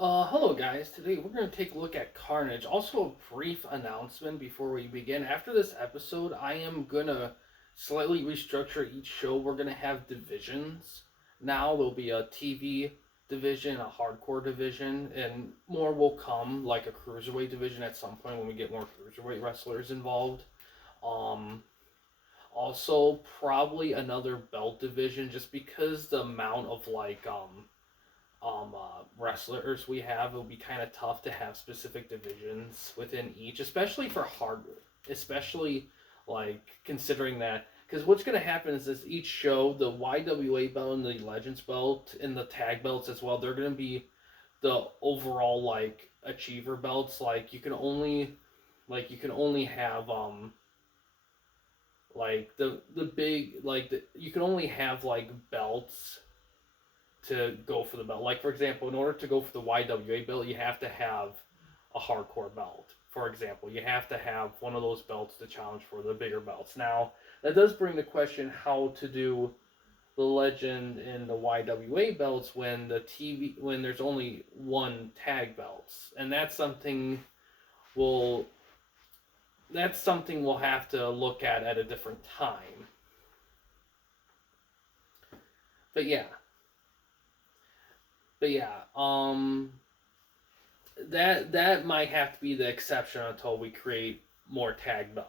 Hello guys. Today we're going to take a look at Carnage. Also a brief announcement before we begin. After this episode, I am going to slightly restructure each show. We're going to have divisions. Now there'll be a TV division, a hardcore division, and more will come, like a cruiserweight division at some point when we get more cruiserweight wrestlers involved. Um, Also probably another belt division just because the amount of wrestlers we have, it'll be kind of tough to have specific divisions within each, especially for hard, especially like considering that. Because what's going to happen is this each show, the YWA belt and the Legends belt and the tag belts as well, they're going to be the overall like achiever belts. Like you can only have like the big like the, you can only have like belts to go for the belt. Like for example, in order to go for the YWA belt, you have to have a hardcore belt. For example, you have to have one of those belts to challenge for the bigger belts. Now, that does bring the question how to do the legend and the YWA belts when there's only one tag belts. And we'll that's something we'll have to look at a different time. But yeah. But yeah, that might have to be the exception until we create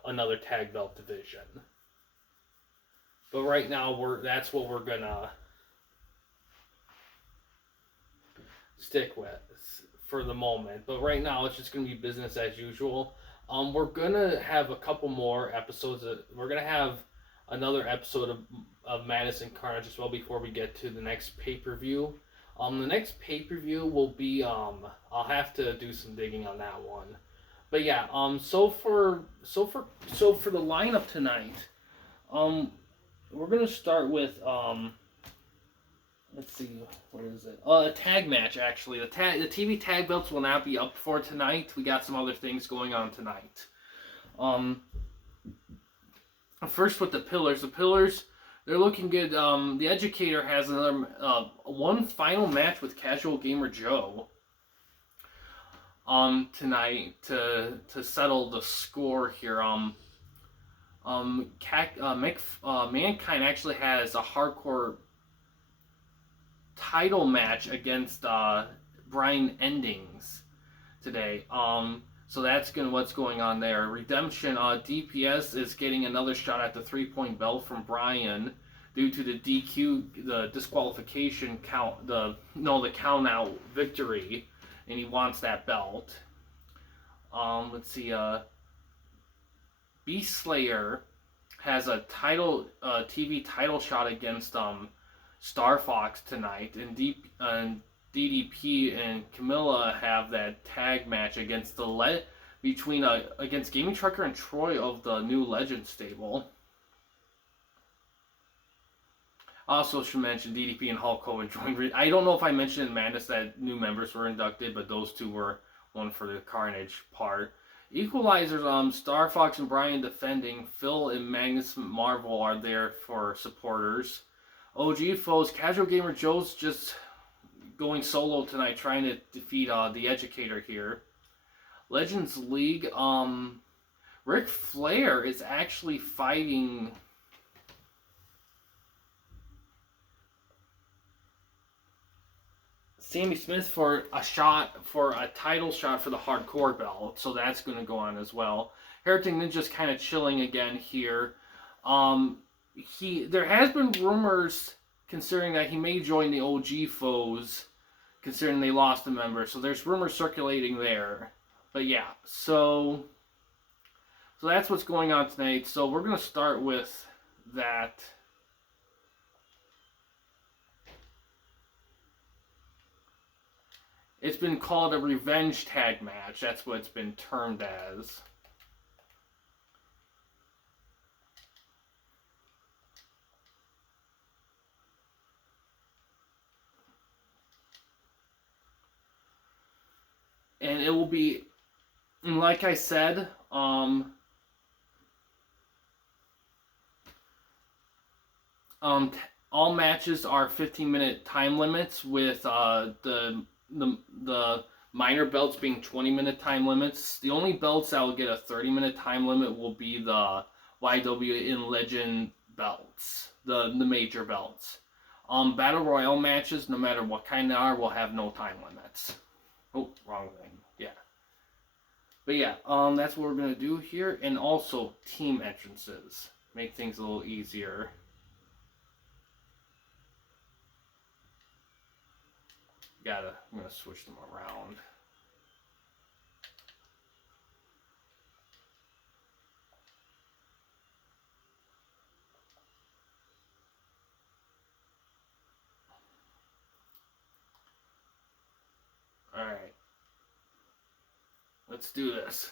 another tag belt division. But right now that's what we're gonna stick with for the moment. But right now it's just gonna be business as usual. We're gonna have a couple more episodes. We're gonna have another episode of Madison Carnage as well before we get to the next pay per view. The next pay per view will be I'll have to do some digging on that one. But yeah, so for the lineup tonight, we're gonna start with let's see, what is it? A tag match actually. The TV tag belts will not be up for tonight. We got some other things going on tonight. First with the pillars. The pillars, they're looking good. The Educator has another one final match with Casual Gamer Joe tonight to settle the score here. Mankind actually has a hardcore title match against Brian Endings today. So that's what's going on there. Redemption, DPS is getting another shot at the 3-point belt from Brian due to the DQ, the disqualification count, the count out victory, and he wants that belt. Let's see. Beast Slayer has a TV title shot against Star Fox tonight, and DDP and Camilla have that tag match against against Gaming Trucker and Troy of the New Legend stable. Also should mention DDP and Hulk Hogan joined. I don't know if I mentioned in Madness that new members were inducted, but those two were one for the Carnage part. Equalizers, Star Fox and Brian defending. Phil and Magnus Marvel are there for supporters. OG foes, Casual Gamer Joe's just going solo tonight, trying to defeat the Educator here. Legends League, Ric Flair is actually fighting Sammy Smith for a title shot for the hardcore belt, so that's going to go on as well. Heretic Ninja's kind of chilling again here. There has been rumors considering that he may join the OG foes, considering they lost a member. So there's rumors circulating there. But yeah, so that's what's going on tonight. So we're gonna start with that. It's been called a revenge tag match. That's what it's been termed as. And it will be, and like I said, all matches are 15-minute time limits with the the minor belts being 20-minute time limits. The only belts that will get a 30-minute time limit will be the YWA and Legend belts, the major belts. Battle Royale matches, no matter what kind they are, will have no time limits. Oh, wrong thing. Yeah. But yeah, that's what we're gonna do here, and also team entrances make things a little easier. I'm gonna switch them around. Alright. Let's do this.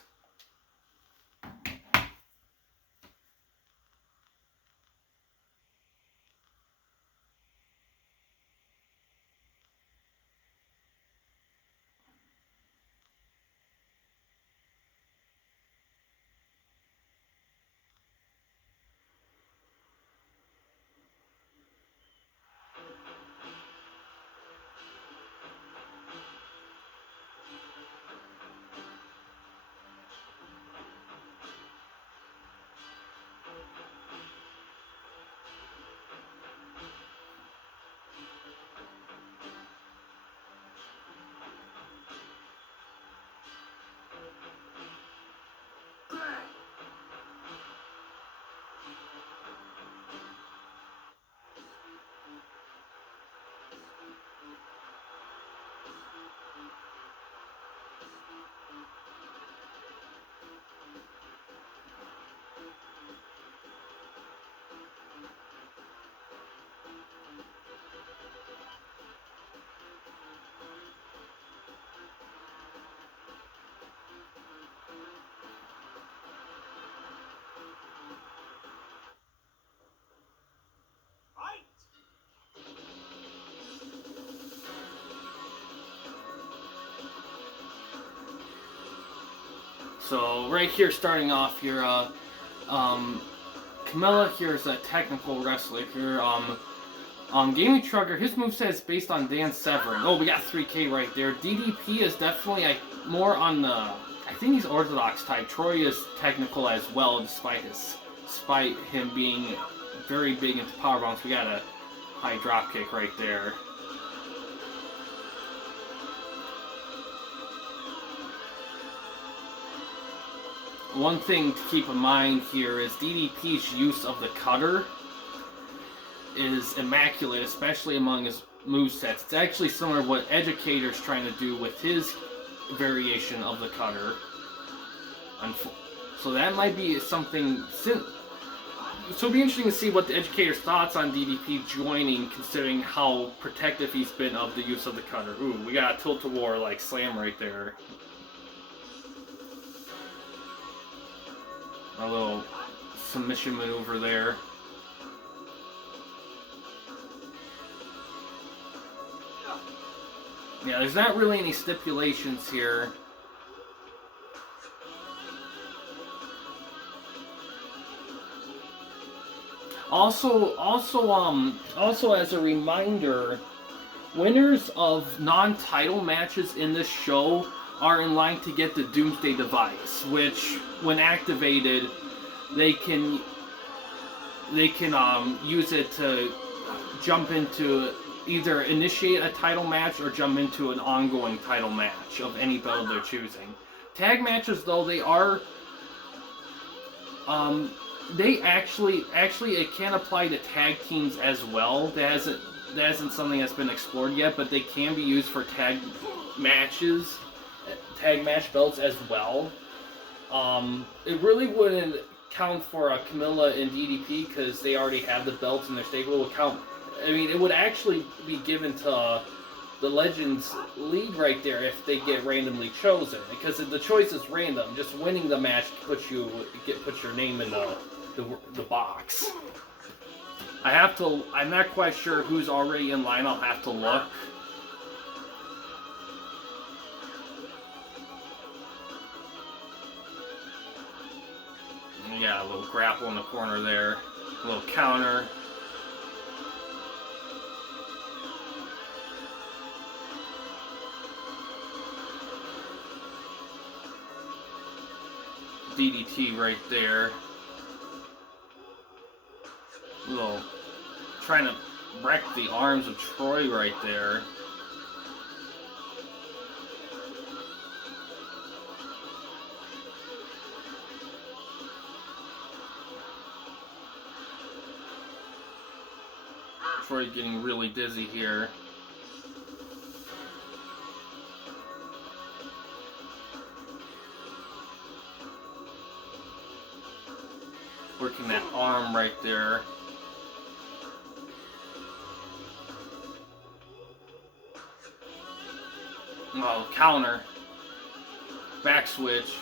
So right here, starting off here, Camilla here is a technical wrestler here. Gaming Trucker, his moveset is based on Dan Severn. Oh, we got 3K right there. DDP is definitely more on the, I think he's orthodox type. Troy is technical as well, despite him being very big into power bombs. We got a high drop kick right there. One thing to keep in mind here is DDP's use of the cutter is immaculate, especially among his movesets. It's actually similar to what Educator's trying to do with his variation of the cutter. So that might be something. So it'll be interesting to see what the Educator's thoughts on DDP joining, considering how protective he's been of the use of the cutter. Ooh, we got a tilt-a-war like slam right there. A little submission maneuver there. Yeah, there's not really any stipulations here. Also as a reminder, winners of non-title matches in this show are in line to get the Doomsday device, which, when activated, they can use it to jump into, either initiate a title match or jump into an ongoing title match of any belt they're choosing. Tag matches, though, they are they actually it can apply to tag teams as well. That isn't something that's been explored yet, but they can be used for tag matches. Tag match belts as well. It really wouldn't count for Camilla and DDP because they already have the belts in their stable. It would count. I mean, it would actually be given to the Legends League right there if they get randomly chosen, because the choice is random. Just winning the match puts your name in the box. I'm not quite sure who's already in line. I'll have to look. Yeah, a little grapple in the corner there. A little counter. DDT right there. Little trying to wreck the arms of Troy right there. Troy getting really dizzy here. Working that arm right there. Oh, counter. Back switch.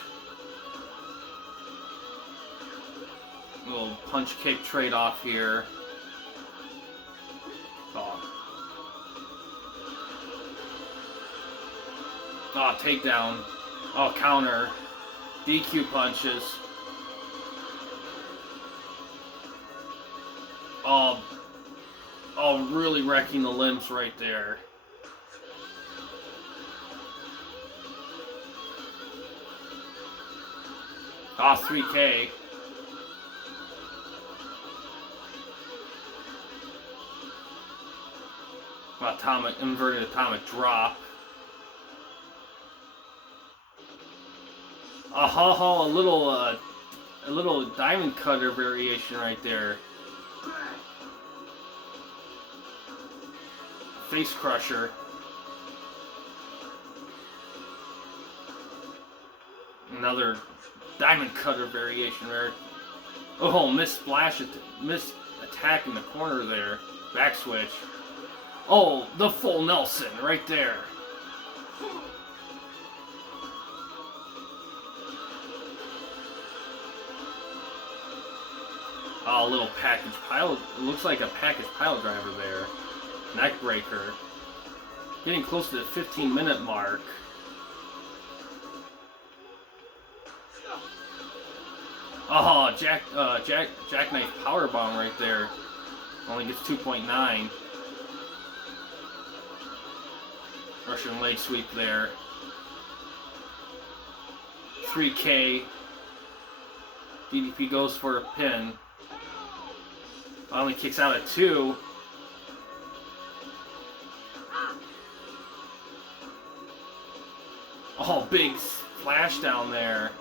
Little punch kick trade off here. Oh, takedown. Oh, counter. DQ punches. Oh, really wrecking the limbs right there. Ah, 3K. Inverted atomic drop. A little diamond cutter variation right there. Face crusher. Another diamond cutter variation there. Oh, missed attack in the corner there. Back switch. Oh, the full Nelson right there. Oh, a little package pile. It looks like a package pile driver there. Neck breaker. Getting close to the 15-minute mark. Oh, jackknife powerbomb right there. Only gets 2.9. Russian leg sweep there. 3K. DDP goes for a pin. Only kicks out at 2. Oh, big splash down there.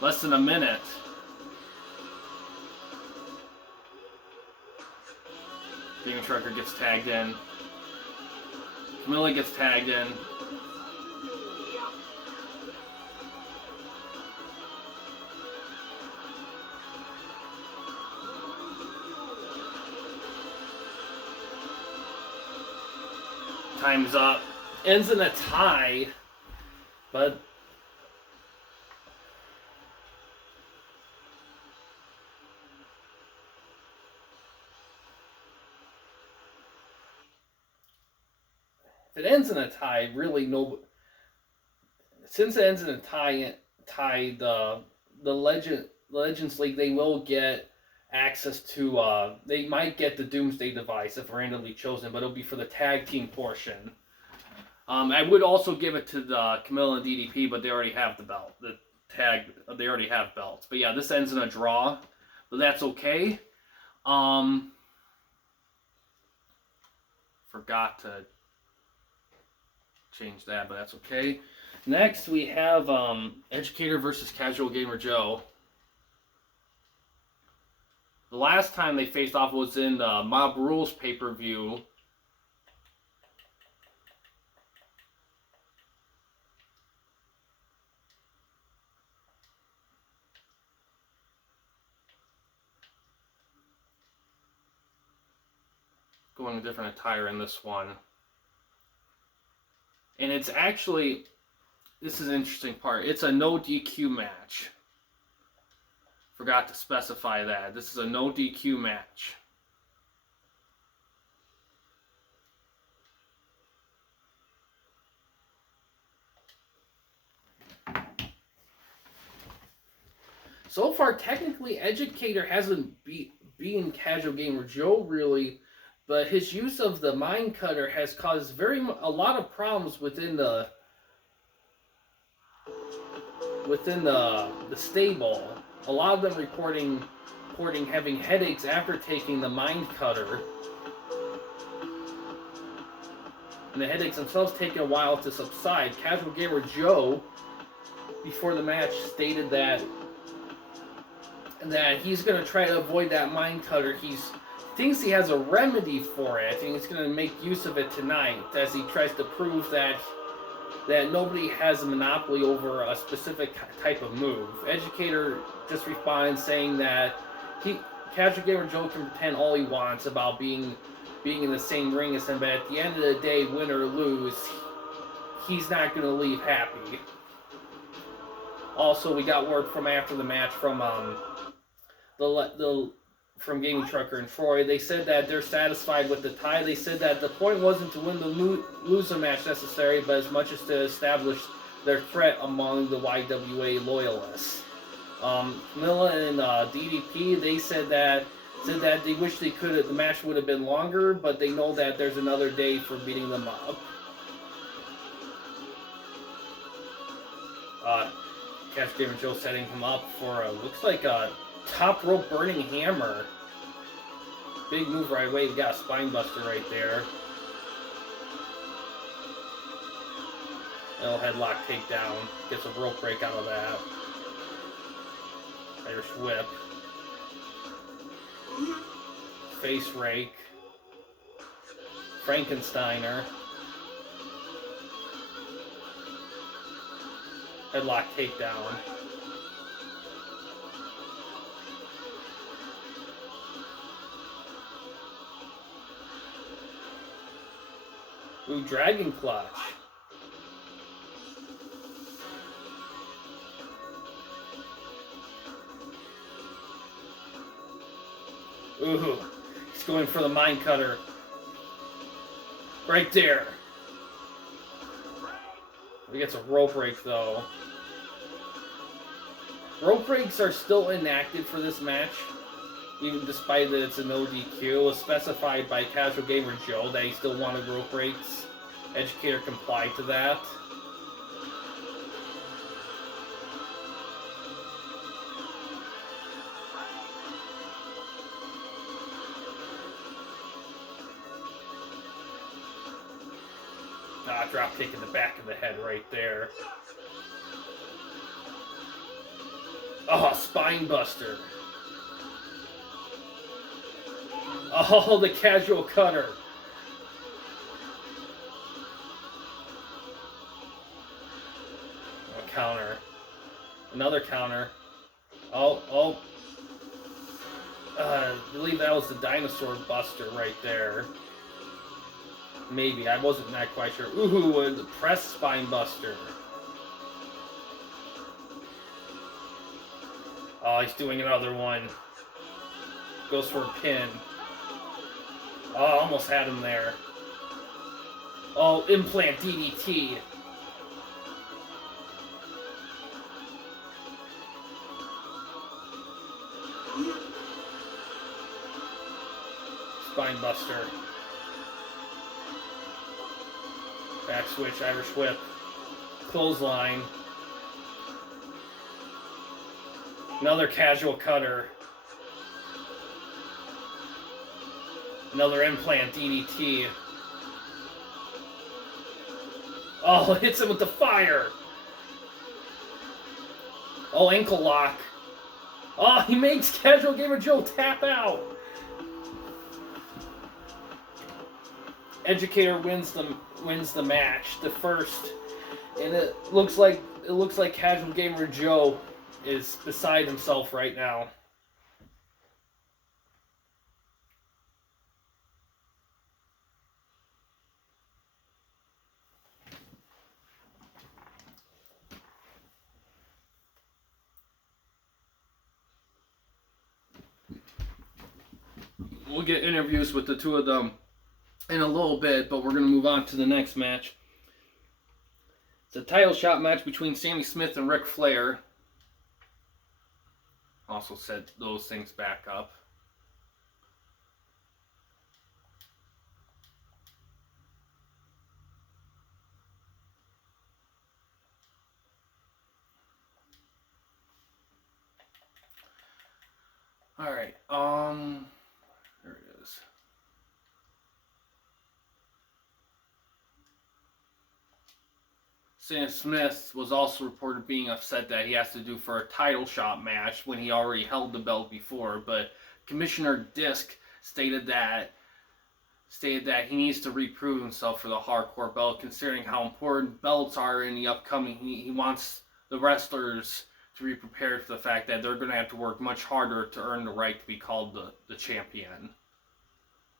Less than a minute. Demon Trucker gets tagged in. Camilla gets tagged in. Time's up. Ends in a tie. But if it ends in a tie, really no. Since it ends in a tie, the Legends League, they will get access to. They might get the Doomsday device if randomly chosen, but it'll be for the tag team portion. I would also give it to the Camilla and DDP, but they already have the belt. They already have belts. But yeah, this ends in a draw, but that's okay. Forgot to change that, but that's okay. Next, we have Educator versus Casual Gamer Joe. The last time they faced off was in the Mob Rules pay-per-view. Going a different attire in this one. And it's actually, this is an interesting part. It's a no DQ match. Forgot to specify that. This is a no DQ match. So far, technically, Educator hasn't beaten Casual Gamer Joe really, but his use of the Mind Cutter has caused a lot of problems within the within the stable, a lot of them reporting having headaches after taking the mind cutter. And the headaches themselves taking a while to subside. Casual Gamer Joe, before the match, stated that he's going to try to avoid that mind cutter. He thinks he has a remedy for it, and he's going to make use of it tonight as he tries to prove that nobody has a monopoly over a specific type of move. Educator just responded saying that Casual Gamer Joe can pretend all he wants about being in the same ring as him, but at the end of the day, win or lose, he's not going to leave happy. Also, we got word from after the match from from Gaming Trucker and Troy. They said that they're satisfied with the tie. They said that the point wasn't to win the loser match necessary, but as much as to establish their threat among the YWA loyalists. Milla and DDP, they said that they wish the match would have been longer, but they know that there's another day for beating them up. Cash Gamer Joe setting him up for looks like a top rope burning hammer. Big move right away. We got a spine buster right there. Little headlock takedown. Gets a rope break out of that. Irish whip. Face rake. Frankensteiner. Headlock takedown. Ooh, dragon clutch. Ooh, he's going for the mind cutter. Right there. He gets a rope break though. Rope breaks are still enacted for this match, even despite that it's a no DQ. It was specified by Casual Gamer Joe that he still wanted rope breaks. Educator complied to that. Drop kick in the back of the head right there. Oh, spine buster. Oh, the casual cutter. A counter. Another counter. I believe that was the dinosaur buster right there. Maybe, I wasn't that quite sure. Ooh, and the press spine buster. Oh, he's doing another one. Goes for a pin. Oh, almost had him there. Oh, implant DDT. Spine buster. Back switch, Irish whip. Clothesline. Another casual cutter. Another implant DDT. Oh, hits him with the fire. Oh, ankle lock. Oh, he makes Casual Gamer Joe tap out. Educator wins the match, the first, and it looks like Casual Gamer Joe is beside himself right now. We'll get interviews with the two of them in a little bit, but we're going to move on to the next match. It's a title shot match between Sammy Smith and Ric Flair. Also set those things back up. All right. There it is. Sam Smith was also reported being upset that he has to do for a title shot match when he already held the belt before, but Commissioner Disc stated that he needs to reprove himself for the hardcore belt, considering how important belts are in the upcoming. He wants the wrestlers to be prepared for the fact that they're going to have to work much harder to earn the right to be called the champion.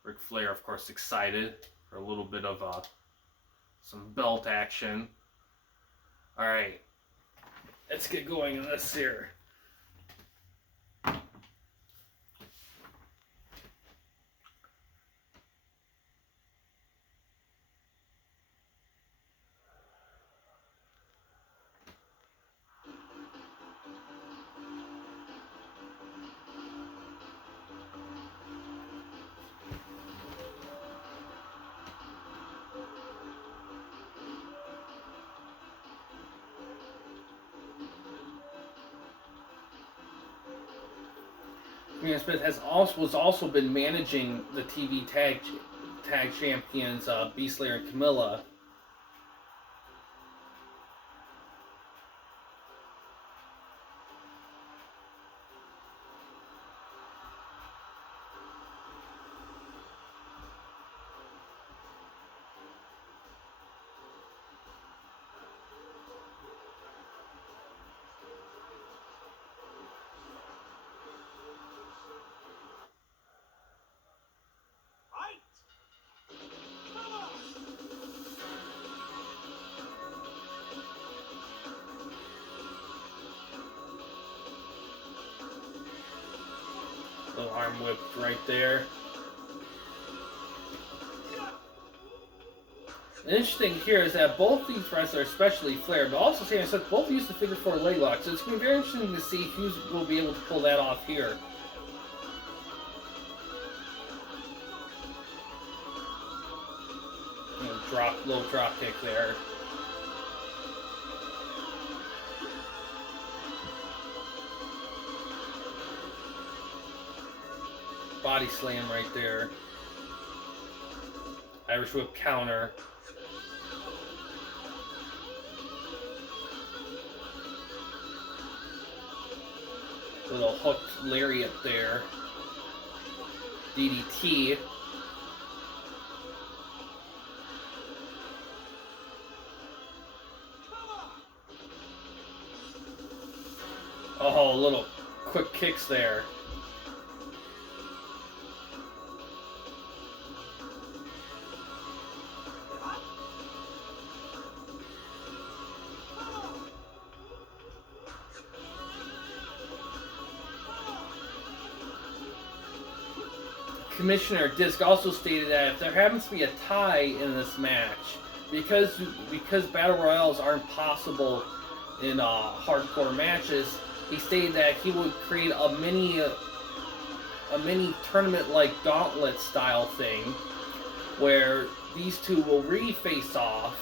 Ric Flair, of course, excited for a little bit of some belt action. All right, let's get going in this here. Smith was also been managing the TV tag champions Beastlayer and Camilla. Little arm whip right there. And interesting here is that both these wrestlers, especially Flair, but also Sammy Smith, both use the figure 4 leg lock. So it's going to be very interesting to see who will be able to pull that off here. Low drop kick there. Body slam right there. Irish whip counter. Little hooked lariat there. DDT. Oh, little quick kicks there. Commissioner Disc also stated that if there happens to be a tie in this match, because battle royales aren't possible in hardcore matches, he stated that he would create a mini tournament-like gauntlet style thing, where these two will re-face off,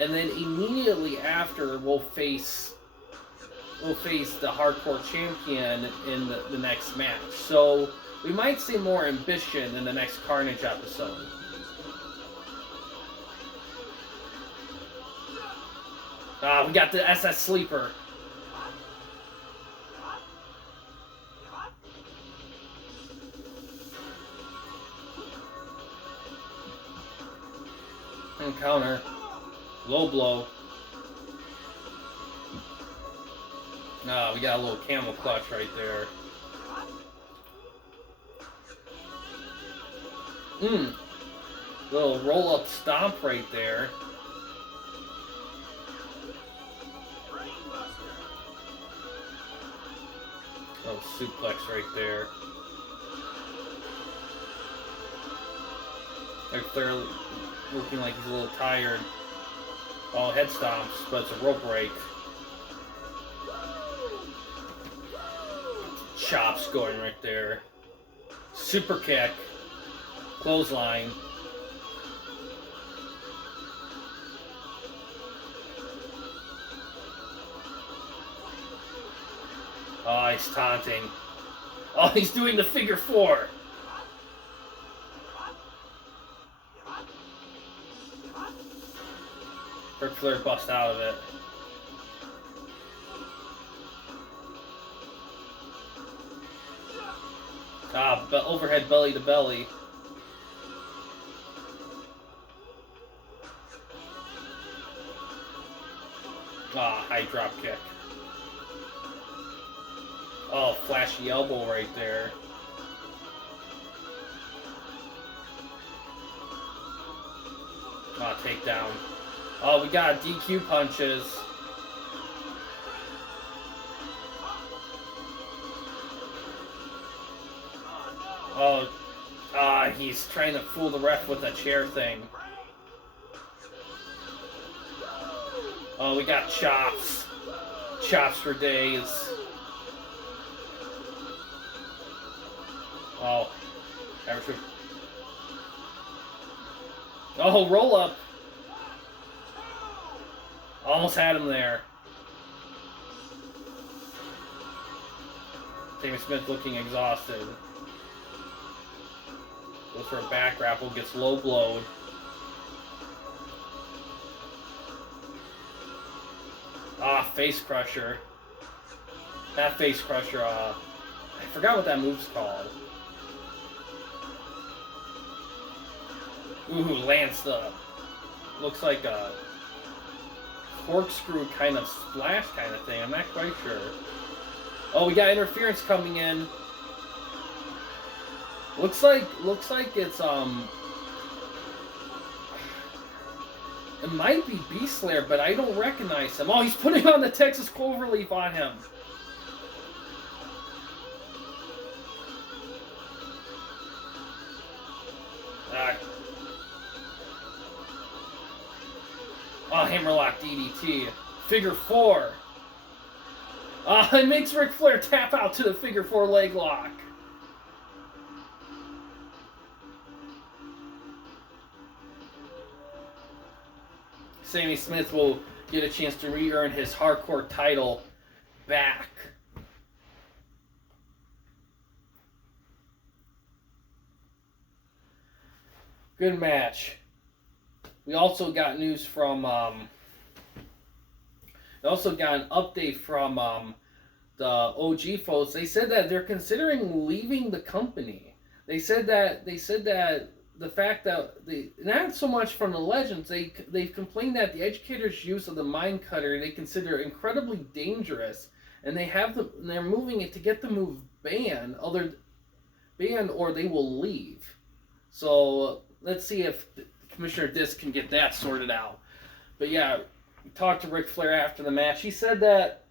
and then immediately after we'll face the hardcore champion in the next match. So we might see more ambition in the next Carnage episode. We got the SS Sleeper. And counter. Low blow. We got a little camel clutch right there. Little roll-up stomp right there. Little suplex right there. They're looking like he's a little tired. Oh, head stomps, but it's a rope break. Chops going right there. Super kick. Clothesline. Oh, he's taunting. Oh, he's doing the figure four. Ric Flair bust out of it. Ah, overhead belly to belly. Ah, high drop kick. Oh, flashy elbow right there. Ah, takedown. Oh, we got DQ punches. Oh, he's trying to fool the ref with a chair thing. Oh, we got chops. Chops for days. Oh, oh, roll up. Almost had him there. Sammy Smith looking exhausted. Goes for a back grapple, gets low blowed. Ah, face crusher. That face crusher, I forgot what that move's called. Ooh, lands the, looks like a corkscrew kind of splash kind of thing. I'm not quite sure. Oh, we got interference coming in. Looks like it's it might be Beastlair, but I don't recognize him. Oh, he's putting on the Texas Cloverleaf on him. Oh, hammerlock DDT. Figure four. It makes Ric Flair tap out to the figure four leg lock. Sammy Smith will get a chance to re-earn his hardcore title back. Good match. We also got news from, we also got an update from the OG folks. They said that they're considering leaving the company. They said that the fact that not so much from the legends, they've complained that the Educator's use of the Mind Cutter they consider incredibly dangerous, and they're moving it to get the move banned, or they will leave. So let's see if Commissioner Disc can get that sorted out. But yeah, we talked to Ric Flair after the match. He said that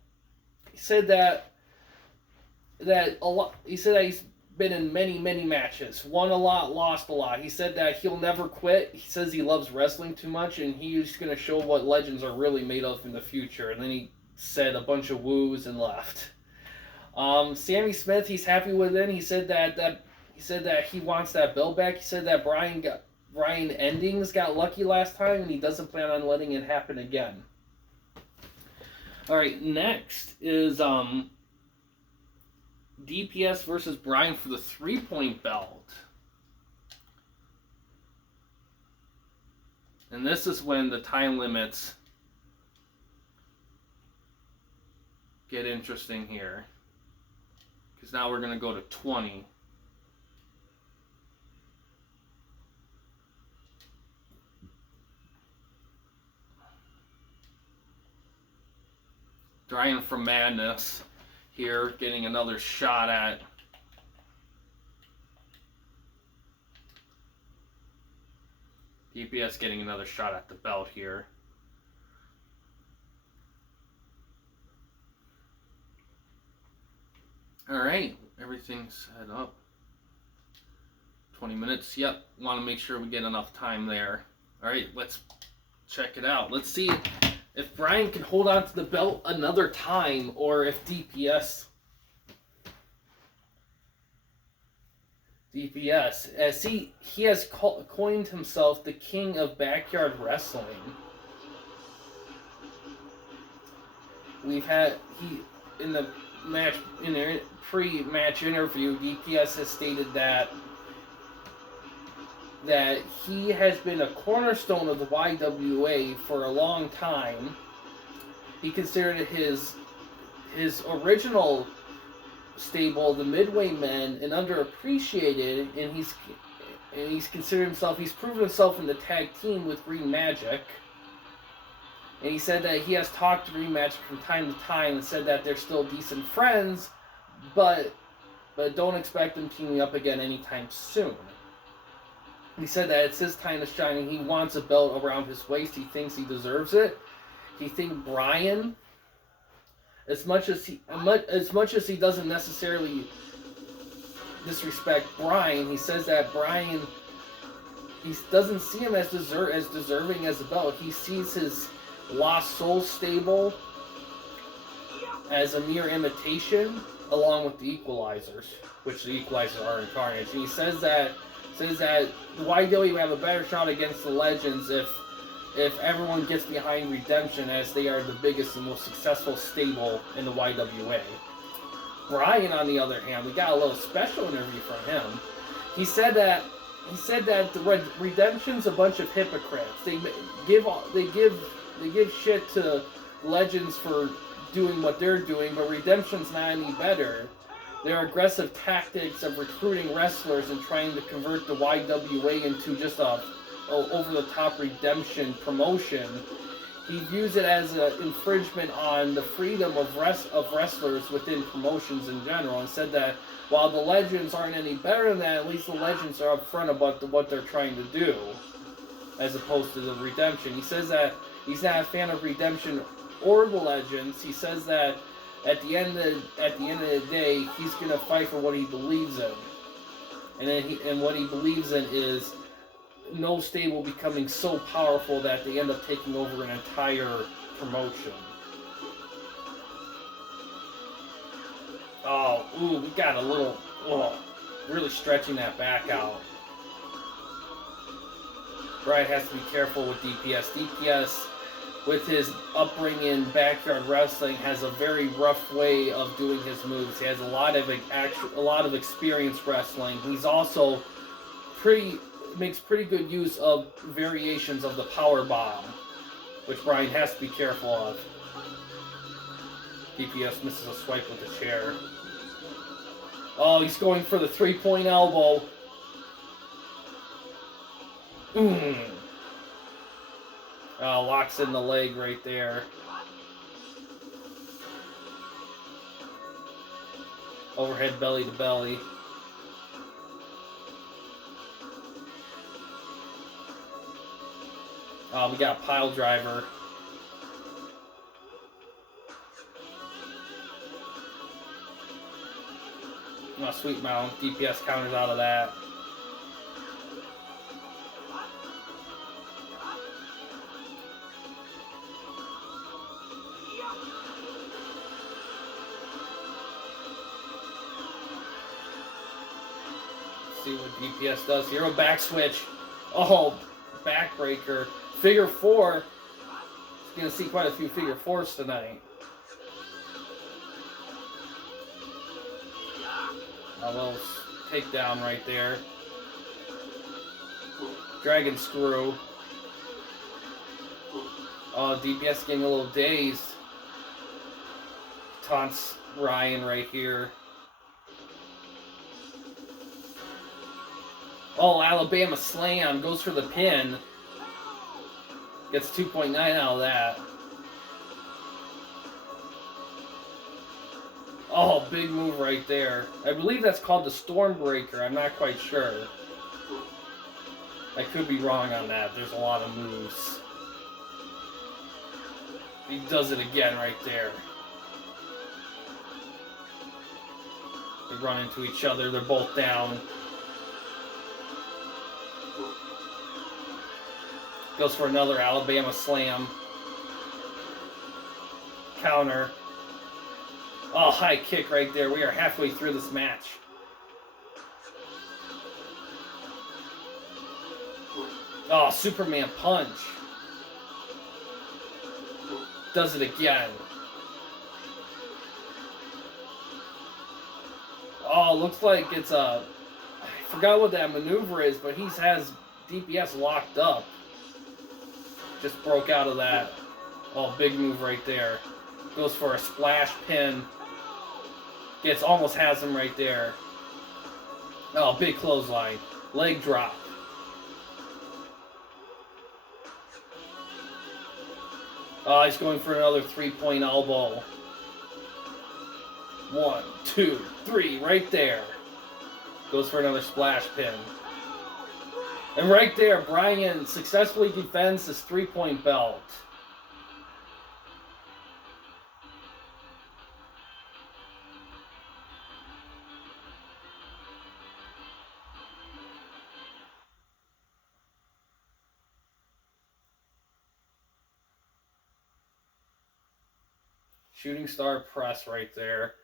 a lot. He said that he's been in many matches, won a lot, lost a lot. He said that he'll never quit. He says he loves wrestling too much, and he's going to show what legends are really made of in the future. And then he said a bunch of woos and left. Sammy Smith, he's happy with it. He said that he wants that belt back. He said that Brian Endings got lucky last time, and he doesn't plan on letting it happen again. All right, next is DPS versus Brian for the 3-point belt. And this is when the time limits get interesting here. Because now we're going to go to 20. Brian from Madness here getting another shot at DPS getting another shot at the belt here. Alright, everything's set up. 20 minutes, yep. Want to make sure we get enough time there. Alright, let's check it out. Let's see if Brian can hold on to the belt another time, or if DPS, as he has coined himself the king of backyard wrestling. pre-match interview, DPS has stated that he has been a cornerstone of the YWA for a long time. He considered it his original stable, the Midway Men, and underappreciated, and he's considered himself. He's proven himself in the tag team with Green Magic. And he said that he has talked to Green Magic from time to time and said that they're still decent friends, but don't expect them teaming up again anytime soon. He said that it's his time to shine and he wants a belt around his waist. He thinks he deserves it. He thinks Brian, as much as he doesn't necessarily disrespect Brian, he says that Brian, he doesn't see him as deserving as a belt. He sees his Lost Soul stable as a mere imitation, along with the Equalizers, which the Equalizers are in Carnage. And he says that the YWA have a better shot against the Legends if everyone gets behind Redemption, as they are the biggest and most successful stable in the YWA. Brian, on the other hand, we got a little special interview from him. He said that the Redemption's a bunch of hypocrites. They give shit to Legends for doing what they're doing, but Redemption's not any better. Their aggressive tactics of recruiting wrestlers and trying to convert the YWA into just a over-the-top Redemption promotion, he views it as an infringement on the freedom of wrestlers within promotions in general, and said that while the Legends aren't any better than that, at least the Legends are upfront about what they're trying to do, as opposed to the Redemption. He says that he's not a fan of Redemption or the Legends. He says that at the end of the day, he's gonna fight for what he believes in, and what he believes in is no stable becoming so powerful that they end up taking over an entire promotion. Oh, ooh, we got a little, really stretching that back out. Brian has to be careful with DPS. DPS, with his upbringing in backyard wrestling, has a very rough way of doing his moves. He has a lot of experience wrestling. He's also makes pretty good use of variations of the power bomb, which Brian has to be careful of. DPS misses a swipe with the chair. Oh, he's going for the 3-point elbow. Locks in the leg right there. Overhead belly to belly. We got a pile driver. Sweet mount. DPS counters out of that. See what DPS does here. A back switch. Oh, backbreaker. Figure 4. He's going to see quite a few figure 4s tonight. A little takedown right there. Dragon screw. Oh, DPS getting a little dazed. Taunts Ryan right here. Oh, Alabama slam. Goes for the pin. Gets 2.9 out of that. Oh, big move right there. I believe that's called the Stormbreaker. I'm not quite sure. I could be wrong on that. There's a lot of moves. He does it again right there. They run into each other. They're both down. Goes for another Alabama slam. Counter. Oh, high kick right there. We are halfway through this match. Oh, Superman punch. Does it again. Oh, looks like it's a... I forgot what that maneuver is, but he has DPS locked up. Just broke out of that. Oh, big move right there. Goes for a splash pin. Almost has him right there. Oh, big clothesline. Leg drop. Oh, he's going for another 3-point elbow. 1, 2, 3, right there. Goes for another splash pin. And right there, Bryan successfully defends his 3-point belt. Shooting star press right there.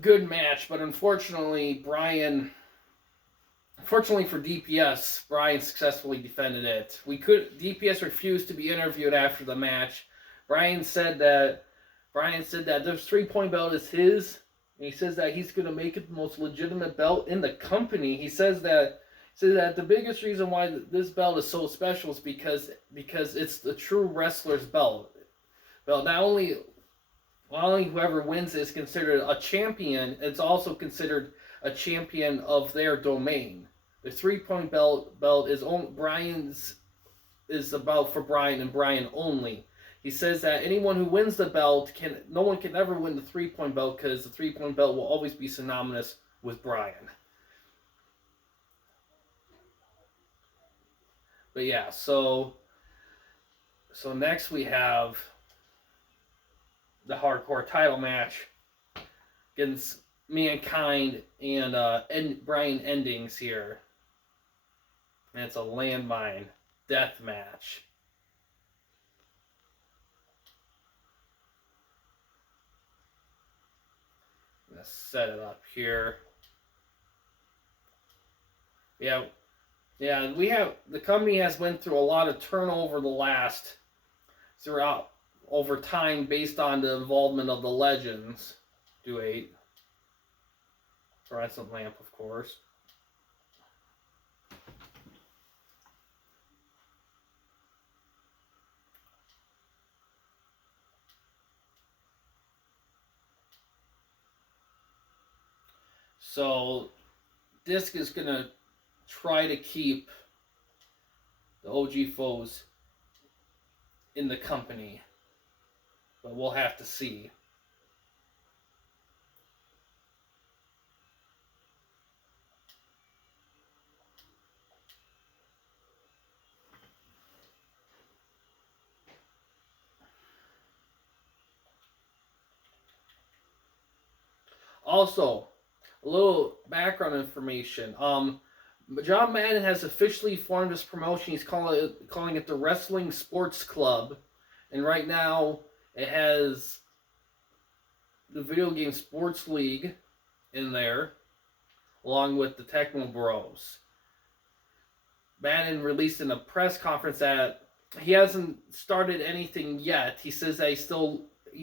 Good match, but unfortunately for DPS, Bryan successfully defended it. DPS refused to be interviewed after the match. Bryan said that this 3-point belt is his, and he says that he's going to make it the most legitimate belt in the company. He says that the biggest reason why this belt is so special is because it's the true wrestler's belt. Not only whoever wins is considered a champion, it's also considered a champion of their domain. The 3-point belt is about for Bryan and Bryan only. He says that anyone who wins the belt no one can ever win the 3-point belt because the 3-point belt will always be synonymous with Bryan. But yeah, so next we have the hardcore title match against Mankind and Bryan Endings here. And it's a landmine death match. I'm gonna set it up here. Yeah, the company has went through a lot of turnover over time based on the involvement of the legends. Do 8. Fluorescent lamp, of course. So, Disc is going to try to keep the OG foes in the company, but we'll have to see. Also, a little background information. John Madden has officially formed this promotion. He's calling it the Wrestling Sports Club. And right now, it has the Video Game Sports League in there, along with the Tecmo Bros. Madden released in a press conference that he hasn't started anything yet. He says that he's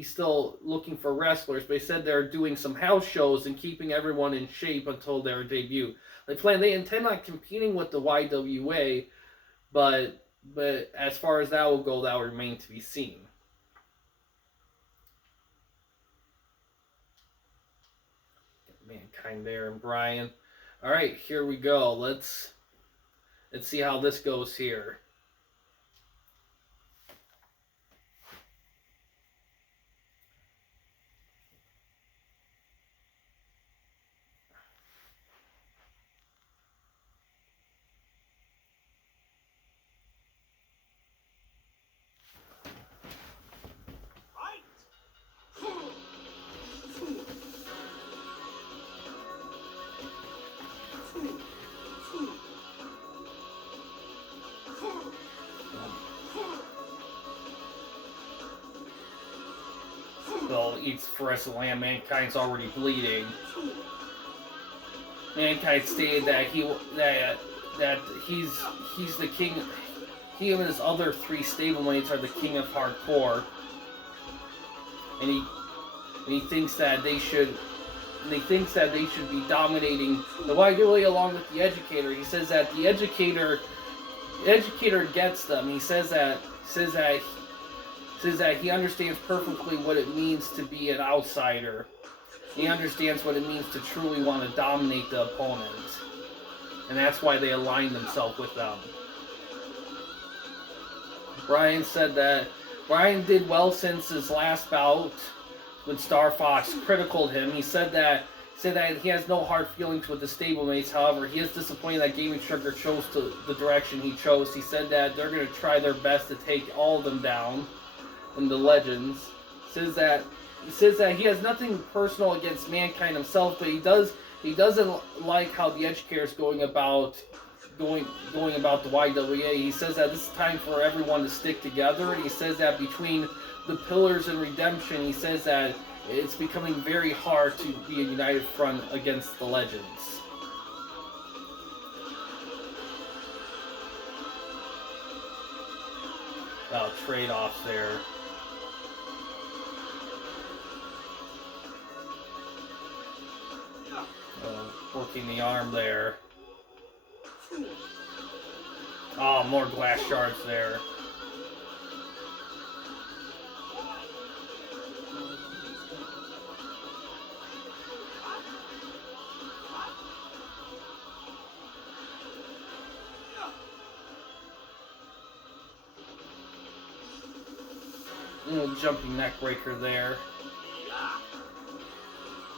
still looking for wrestlers, but he said they're doing some house shows and keeping everyone in shape until their debut. They intend on competing with the YWA, but as far as that will go, that will remain to be seen. Mankind there and Bryan. All right, here we go. Let's see how this goes here. Well, eats fluorescent lamp. Mankind's already bleeding. Mankind stated that he's the king. He and his other 3 stablemates are the king of hardcore. and he thinks that they should. And he thinks that they should be dominating the YWA along with the Educator. He says that the Educator gets them. He says that he understands perfectly what it means to be an outsider. He understands what it means to truly want to dominate the opponent. And that's why they align themselves with them. Brian said that Brian did well since his last bout when Star Fox criticaled him. He said that he has no hard feelings with the stablemates. However, he is disappointed that Gaming Sugar chose the direction he chose. He said that they're going to try their best to take all of them down in the Legends. He says that he has nothing personal against Mankind himself, but he doesn't like how the Educator is going about the YWA. He says that this is time for everyone to stick together, and he says that between the Pillars and Redemption, he says that it's becoming very hard to be a united front against the Legends. Oh, trade-offs there. Working the arm there. Oh, more glass shards there. Jumping neck breaker there.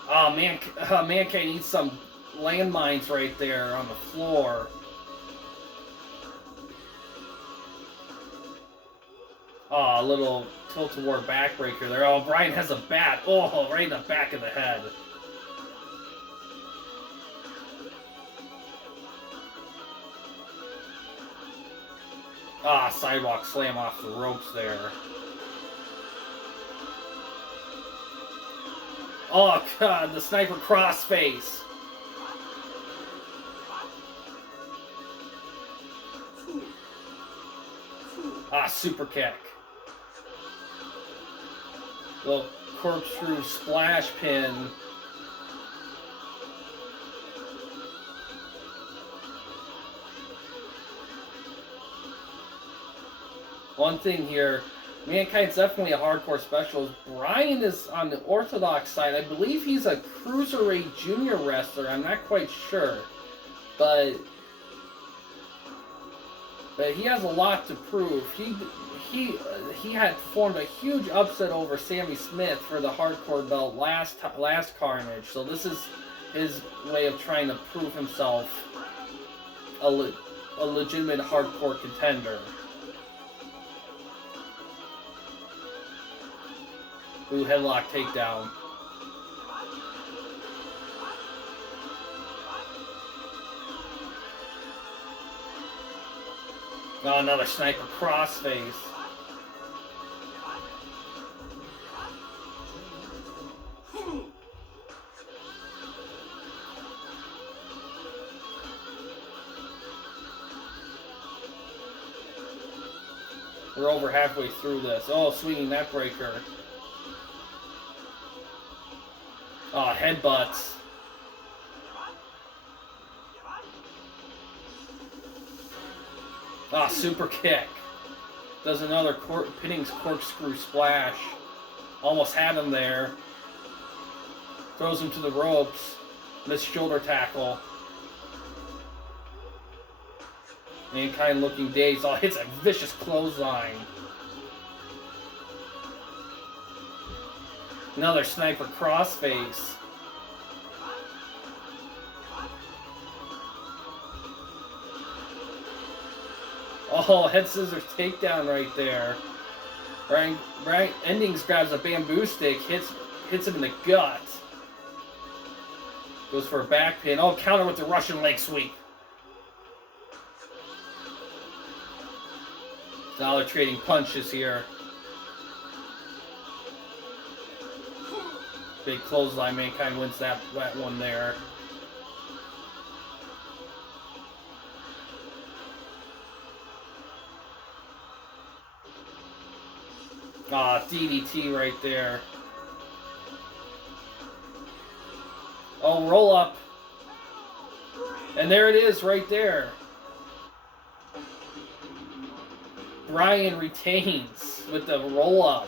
Oh, Mankind needs some landmines right there on the floor. Oh, a little tilt-a-war backbreaker there. Oh, Brian has a bat. Oh, right in the back of the head. Ah, sidewalk slam off the ropes there. Oh, God, the sniper crossface. Ah, super kick. The corkscrew splash pin. One thing here, Mankind's definitely a hardcore specialist. Brian is on the Orthodox side. I believe he's a Cruiserweight junior wrestler. I'm not quite sure. But he has a lot to prove. He had performed a huge upset over Sammy Smith for the hardcore belt last Carnage. So this is his way of trying to prove himself a legitimate hardcore contender. Ooh, headlock takedown. Oh, another sniper crossface. We're over halfway through this. Oh, swinging neck breaker. Oh, headbutts. Ah, super kick. Does another Pinning's corkscrew splash. Almost had him there. Throws him to the ropes. Missed shoulder tackle. Mankind looking dazed. Oh, hits a vicious clothesline. Another sniper crossface. Oh, head scissors takedown right there. Brian Endings grabs a bamboo stick, hits him in the gut. Goes for a back pin. Oh, counter with the Russian leg sweep. Now they're trading punches here. Big clothesline. Mankind wins that one there. Ah, DDT right there. Oh, roll up. And there it is right there. Bryan retains with the roll up.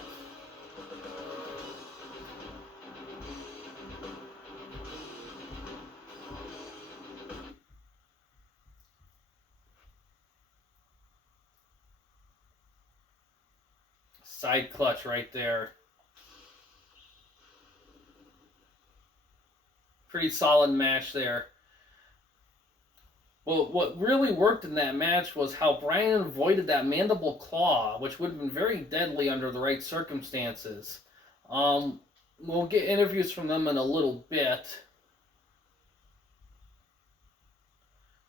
Side clutch right there. Pretty solid match there. Well, what really worked in that match was how Bryan avoided that mandible claw, which would have been very deadly under the right circumstances. We'll get interviews from them in a little bit.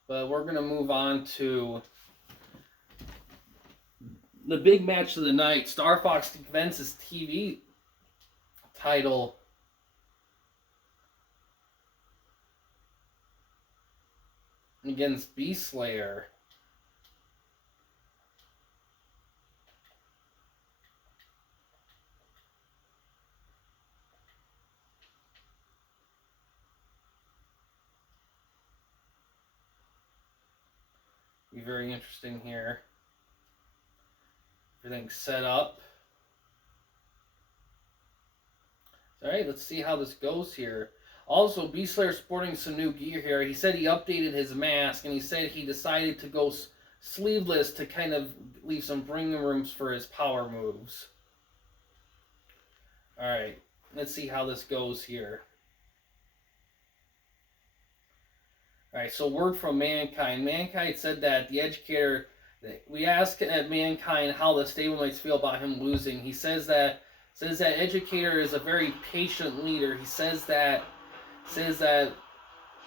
But we're going to move on to the big match of the night. Star Fox defends his TV title against Beast Slayer. Be very interesting here. Everything's set up. Alright, let's see how this goes here. Also, Beast Slayer sporting some new gear here. He said he updated his mask, and he said he decided to go sleeveless to kind of leave some breathing rooms for his power moves. Alright, let's see how this goes here. Alright, so word from Mankind. Mankind said that the Educator... We asked Mankind how the stablemates feel about him losing. He says that Educator is a very patient leader. He says that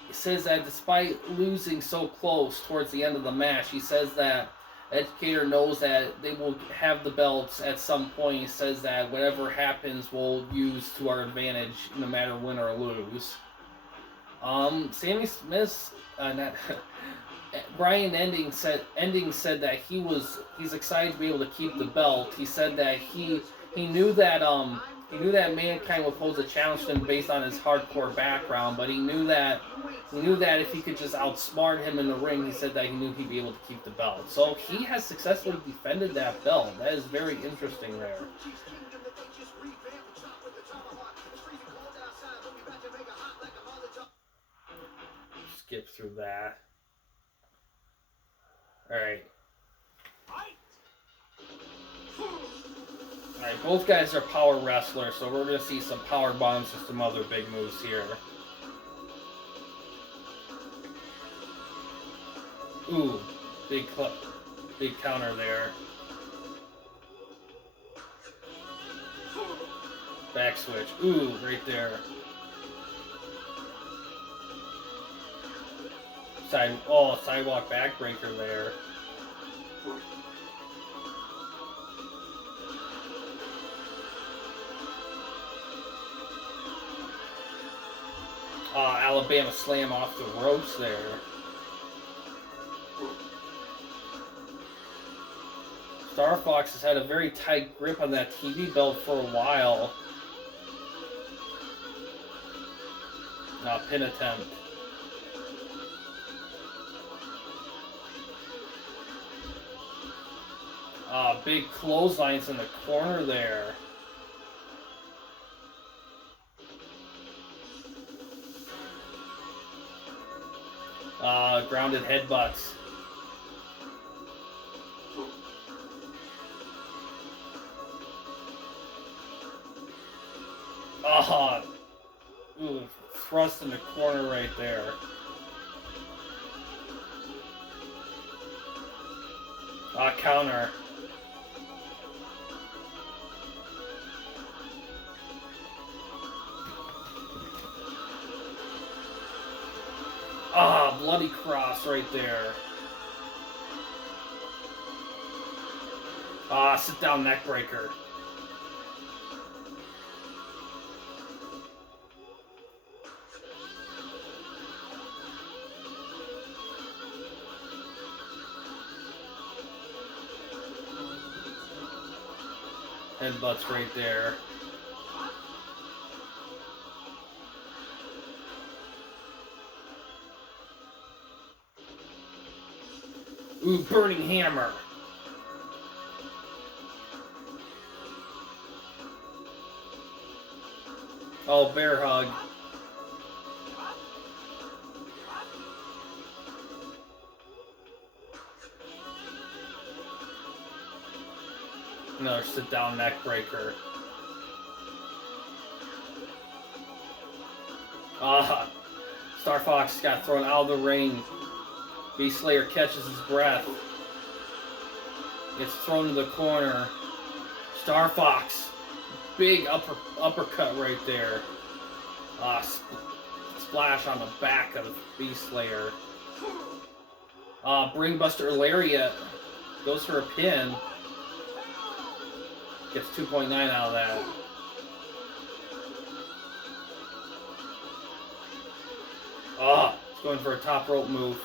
despite losing so close towards the end of the match, he says that Educator knows that they will have the belts at some point. He says that whatever happens, we'll use to our advantage, no matter win or lose. Sammy Smith, Bryan Ending said that he's excited to be able to keep the belt. He said that he knew that Mankind would pose a challenge to him based on his hardcore background, but he knew that if he could just outsmart him in the ring, he said that he knew he'd be able to keep the belt. So he has successfully defended that belt. That is very interesting there. Skip through that. Alright. Alright, both guys are power wrestlers, so we're going to see some power bombs and some other big moves here. Ooh, big counter there. Back switch. Ooh, right there. Sidewalk backbreaker there. Alabama slam off the ropes there. Star Fox has had a very tight grip on that TV belt for a while. Pin attempt. Big clotheslines in the corner there. Grounded headbutts. Ooh, thrust in the corner right there. Counter. Bloody cross right there. Sit down neck breaker. Headbutts right there. Ooh, burning hammer. Oh, bear hug. Another sit down neck breaker. Ah, Star Fox got thrown out of the ring. Beast Slayer catches his breath. Gets thrown to the corner. Star Fox, big uppercut right there. Splash on the back of Beast Slayer. Brainbuster Lariat goes for a pin. Gets 2.9 out of that. It's going for a top rope move.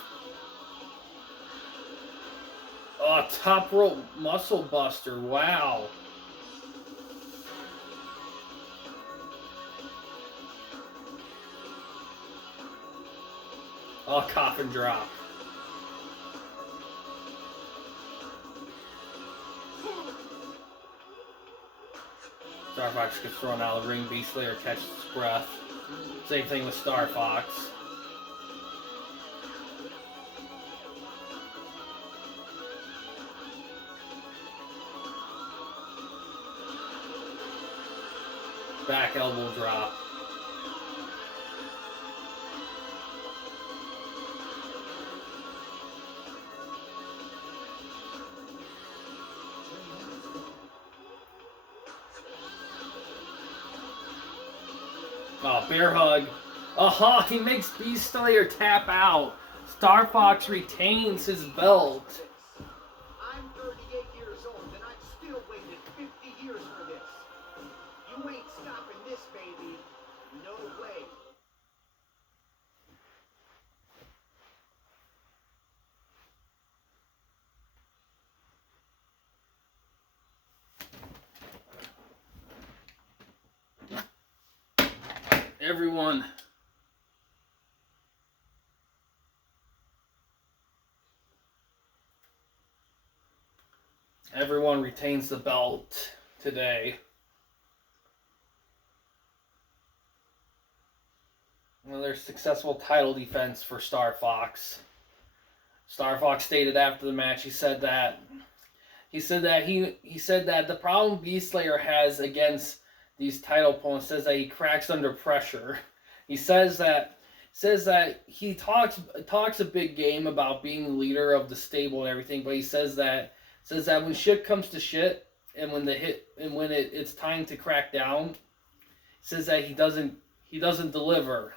Top rope muscle buster. Wow. Coffin drop. Star Fox gets thrown out of the ring. Beast Slayer catches his breath. Same thing with Star Fox. Back elbow drop. Bear hug. He makes Beast Slayer tap out. Star Fox retains his belt. I'm 38 years old and I've still waited 50 years for this. You ain't stopping this, baby. No way. Everyone retains the belt today. Another successful title defense for Star Fox. Star Fox stated after the match, he said that the problem Beast Slayer has against these title opponents says that he cracks under pressure. He says that he talks a big game about being the leader of the stable and everything, but he says that when shit comes to shit and when it's time to crack down, says that he doesn't deliver.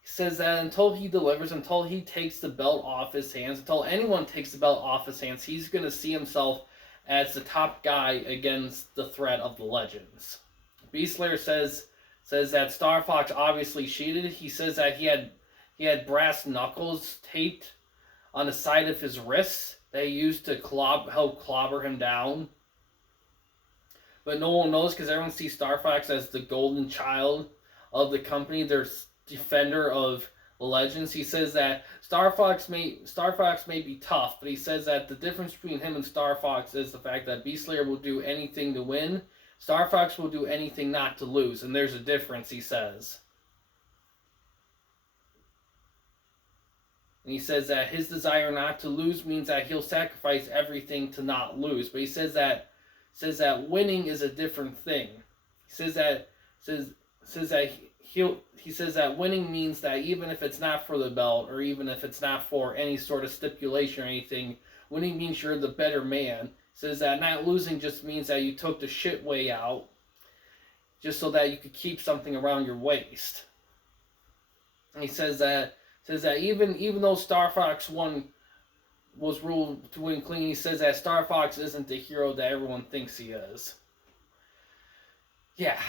He says that until he delivers, until he takes the belt off his hands, until anyone takes the belt off his hands, he's going to see himself as the top guy against the threat of the legends. Beast Slayer says that Star Fox obviously cheated. He says that he had brass knuckles taped on the side of his wrists that he used to help clobber him down. But no one knows because everyone sees Star Fox as the golden child of the company. They're defender of the legends. He says that Star Fox may be tough, but he says that the difference between him and Star Fox is the fact that Beast Slayer will do anything to win. Star Fox will do anything not to lose, and there's a difference, he says. And he says that his desire not to lose means that he'll sacrifice everything to not lose. But he says that winning is a different thing. He says that winning means that even if it's not for the belt or even if it's not for any sort of stipulation or anything, winning means you're the better man. He says that not losing just means that you took the shit way out just so that you could keep something around your waist. And he says that even though Star Fox was ruled to win clean, he says that Star Fox isn't the hero that everyone thinks he is. Yeah,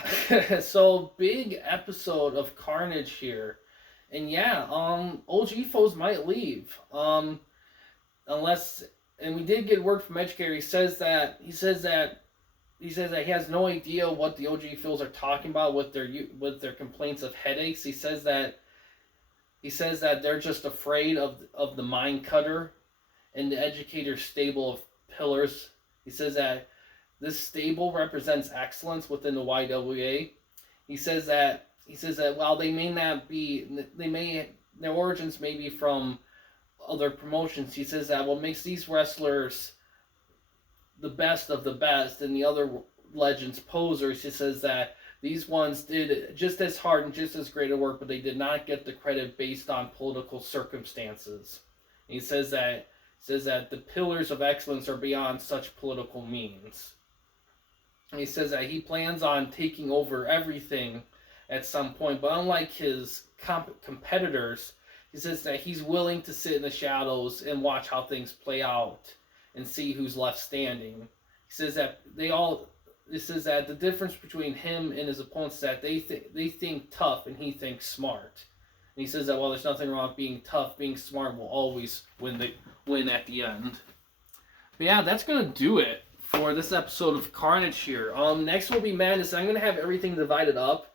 so big episode of Carnage here. And yeah, OG foes might leave. Unless, and we did get word from Educator, he says that he has no idea what the OG foes are talking about with their complaints of headaches. He says that they're just afraid of the mind cutter. in the Educator stable of pillars. He says that this stable represents excellence within the YWA. He says that while they may not be, their origins may be from other promotions. He says that what makes these wrestlers the best of the best and the other legends posers, he says that these ones did just as hard and just as great a work, but they did not get the credit based on political circumstances. And he says that the pillars of excellence are beyond such political means. And he says that he plans on taking over everything at some point, but unlike his competitors, he says that he's willing to sit in the shadows and watch how things play out and see who's left standing. He says that the difference between him and his opponents is that they think tough and he thinks smart. And he says that while there's nothing wrong with being tough, being smart will always win at the end. But yeah, that's gonna do it for this episode of Carnage here. Next will be Madness. I'm gonna have everything divided up.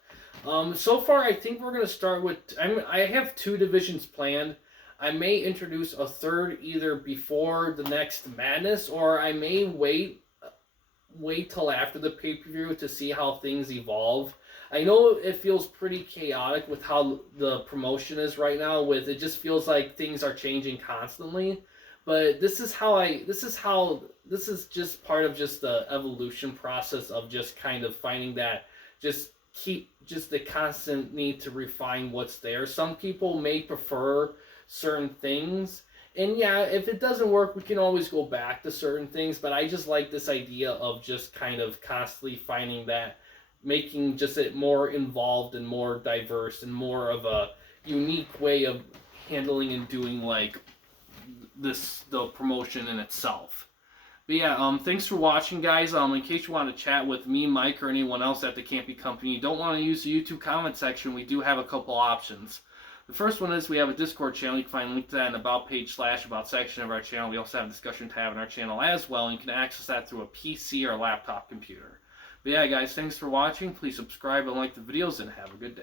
So far, I think we're gonna start with. I have 2 divisions planned. I may introduce a third either before the next Madness, or I may wait till after the pay-per-view to see how things evolve. I know it feels pretty chaotic with how the promotion is right now. It just feels like things are changing constantly. But this is just part of just the evolution process of just kind of finding that just the constant need to refine what's there. Some people may prefer certain things, and yeah, if it doesn't work, we can always go back to certain things, but I just like this idea of just kind of constantly finding that, making just it more involved and more diverse and more of a unique way of handling and doing like the promotion in itself. But yeah, thanks for watching, guys. In case you want to chat with me, Mike, or anyone else at the Campy Company, you don't want to use the YouTube comment section, we do have a couple options. The first one is we have a Discord channel. You can find a link to that in the About page / About section of our channel. We also have a discussion tab in our channel as well, and you can access that through a PC or a laptop computer. But yeah, guys, thanks for watching. Please subscribe and like the videos, and have a good day.